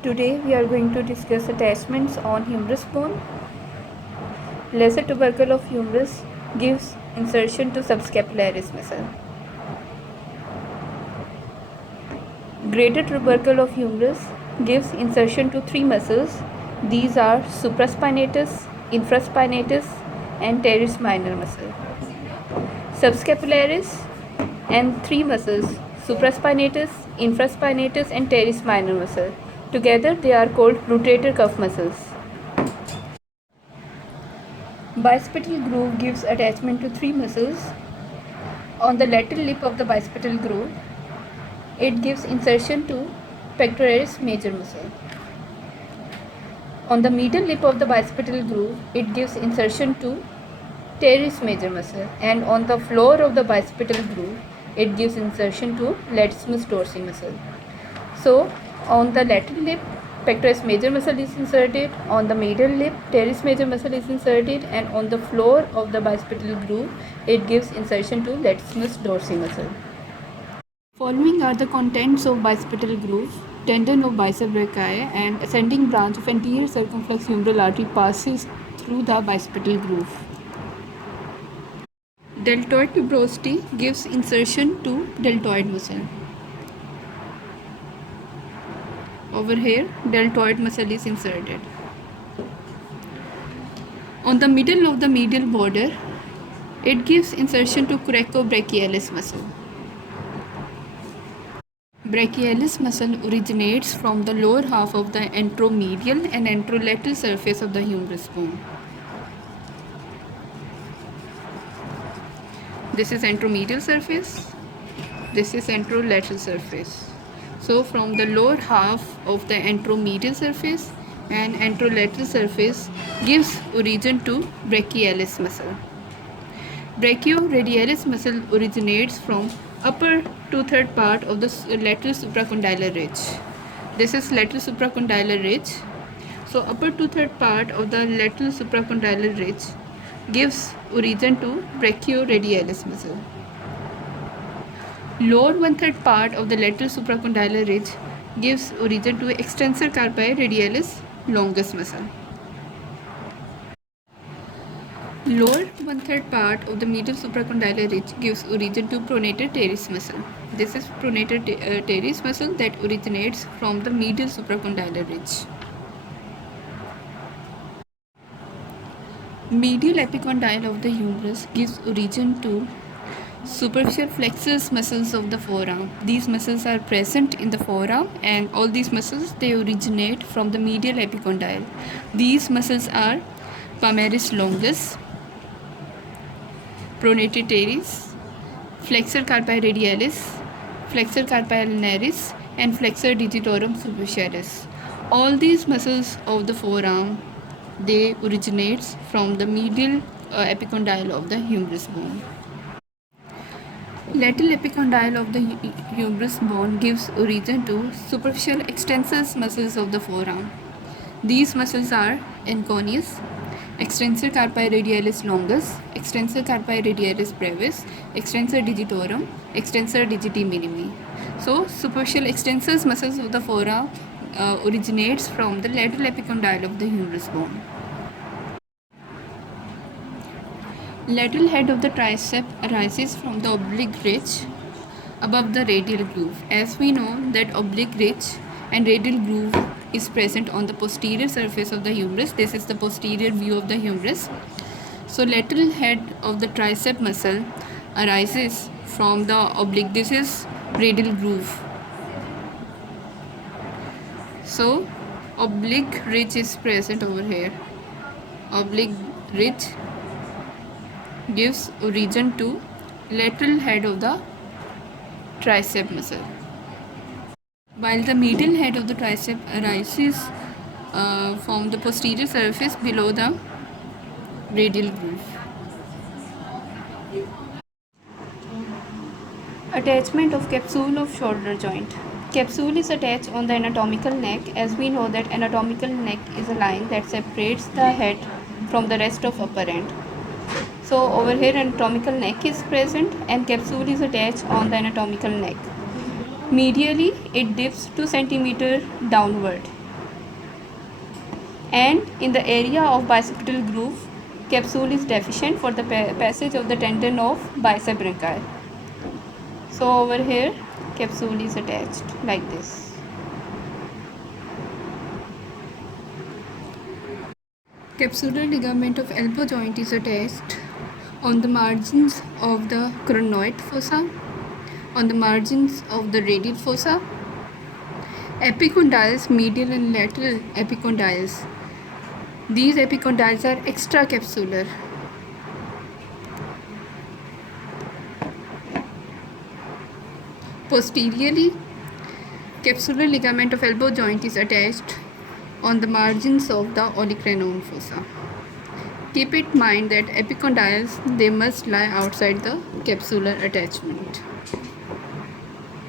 Today we are going to discuss attachments on humerus bone. Lesser tubercle of humerus gives insertion to subscapularis muscle. Greater tubercle of humerus gives insertion to three muscles. These are supraspinatus, infraspinatus and teres minor muscle. Subscapularis and three muscles, supraspinatus, infraspinatus and teres minor muscle. Together they are called rotator cuff muscles. Bicipital groove gives attachment to three muscles. On the lateral lip of the bicipital groove, it gives insertion to pectoralis major muscle. On the medial lip of the bicipital groove, it gives insertion to teres major muscle, and on the floor of the bicipital groove, it gives insertion to latissimus dorsi muscle. So, on the lateral lip, pectoralis major muscle is inserted, on the medial lip, teres major muscle is inserted, and on the floor of the bicipital groove, it gives insertion to latissimus dorsi muscle. Following are the contents of bicipital groove. Tendon of bicep brachii and ascending branch of anterior circumflex humeral artery passes through the bicipital groove. Deltoid tuberosity gives insertion to deltoid muscle. Over here, deltoid muscle is inserted. On the middle of the medial border, it gives insertion to coracobrachialis muscle. Brachialis muscle originates from the lower half of the anteromedial and anterolateral surface of the humerus bone. This is anteromedial surface, this is anterolateral surface. So from the lower half of the anteromedial surface and anterolateral surface gives origin to brachialis muscle. Brachioradialis muscle originates from upper two-third part of the lateral supracondylar ridge. This is lateral supracondylar ridge. So upper two-third part of the lateral supracondylar ridge gives origin to brachioradialis muscle. Lower one-third part of the lateral supracondylar ridge gives origin to extensor carpi radialis longus muscle. Lower one-third part of the medial supracondylar ridge gives origin to pronator teres muscle. This is pronator teres muscle that originates from the medial supracondylar ridge. Medial epicondyle of the humerus gives origin to superficial flexors muscles of the forearm. These muscles are present in the forearm, and all these muscles, they originate from the medial epicondyle. These muscles are palmaris longus, pronator teres, flexor carpi radialis, flexor carpi ulnaris, and flexor digitorum superficialis. All these muscles of the forearm, they originates from the medial epicondyle of the humerus bone. Lateral epicondyle of the humerus bone gives origin to superficial extensor muscles of the forearm. These muscles are enconeus, extensor carpi radialis longus, extensor carpi radialis brevis, extensor digitorum, extensor digiti minimi. So, superficial extensor muscles of the forearm originates from the lateral epicondyle of the humerus bone. Lateral head of the tricep arises from the oblique ridge above the radial groove. As we know that oblique ridge and radial groove is present on the posterior surface of the humerus. This is the posterior view of the humerus. So lateral head of the tricep muscle arises from the oblique. This is radial groove. So oblique ridge is present over here. Oblique ridge gives origin to lateral head of the tricep muscle, while the medial head of the tricep arises from the posterior surface below the radial groove. Attachment of capsule of shoulder joint. Capsule is attached on the anatomical neck. As we know that anatomical neck is a line that separates the head from the rest of upper end. So over here anatomical neck is present and capsule is attached on the anatomical neck. Medially it dips 2 cm downward. And in the area of bicipital groove, capsule is deficient for the passage of the tendon of bicep brachii. So over here, capsule is attached like this. Capsular ligament of elbow joint is attached on the margins of the coronoid fossa, on the margins of the radial fossa, epicondyles, medial and lateral epicondyles. These epicondyles are extracapsular. Posteriorly, capsular ligament of elbow joint is attached on the margins of the olecranon fossa. Keep in mind that epicondyles, they must lie outside the capsular attachment.